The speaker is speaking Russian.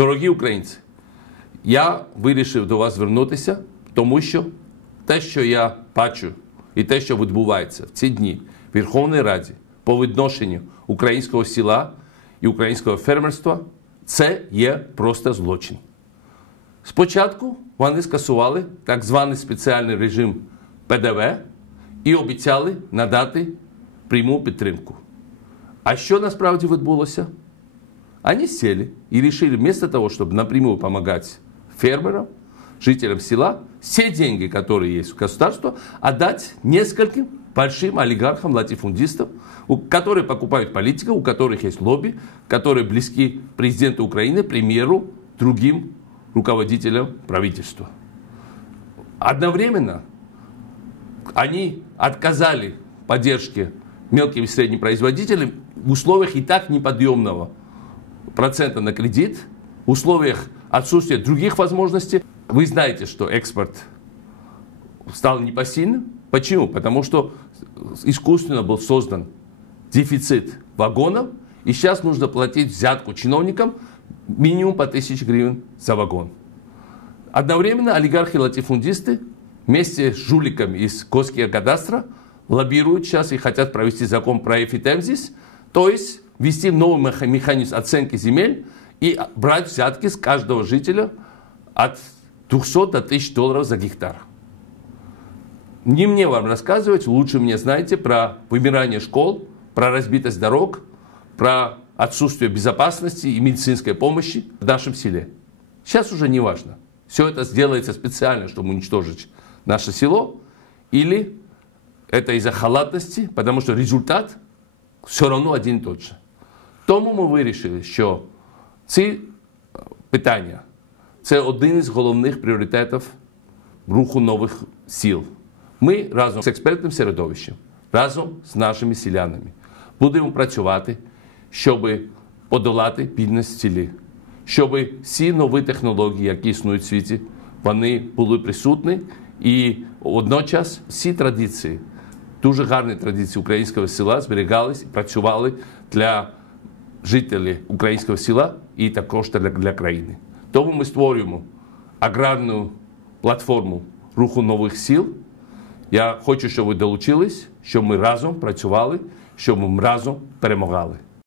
Дорогі українці, я вирішив до вас звернутися, тому що те, що я бачу, і те, що відбувається в ці дні в Верховній Раді по відношенню українського села і українського фермерства, це є просто злочин. Спочатку вони скасували так званий спеціальний режим ПДВ і обіцяли надати пряму підтримку. А що насправді відбулося? Они сели и решили вместо того, чтобы напрямую помогать фермерам, жителям села, все деньги, которые есть в государстве, отдать нескольким большим олигархам, латифундистам, у- которые покупают политиков, у которых есть лобби, которые близки президенту Украины, премьеру, другим руководителям правительства. Одновременно они отказали поддержке мелким и средним производителям в условиях и так неподъемного процента на кредит, в условиях отсутствия других возможностей. Вы знаете, что экспорт стал непосильным. Почему? Потому что искусственно был создан дефицит вагонов, и сейчас нужно платить взятку чиновникам минимум по 1000 гривен за вагон. Одновременно олигархи-латифундисты вместе с жуликами из Госкадастра лоббируют сейчас и хотят провести закон про эфитемзис, то есть ввести новый меха- механизм оценки земель и брать взятки с каждого жителя от 200 до 1000 долларов за гектар. Не мне вам рассказывать, лучше мне знаете про вымирание школ, про разбитость дорог, про отсутствие безопасности и медицинской помощи в нашем селе. Сейчас уже не важно. Все это сделается специально, чтобы уничтожить наше село, или это из-за халатности, потому что результат все равно один і тот же. Тому ми вирішили, що ці е, питання це один із головних пріоритетів руху нових сіл. Ми разом з експертним середовищем, разом з нашими селянами будемо працювати, щоб подолати бідність в селі, щоб всі нові технології, які існують в світі, вони були присутні, і водночас всі традиції, дуже гарні традиції українського села зберігались і працювали для жителів українського села і також для, для країни. Тому ми створюємо аграрну платформу руху нових сіл. Я хочу, щоб ви долучились, щоб ми разом працювали, щоб ми разом перемагали.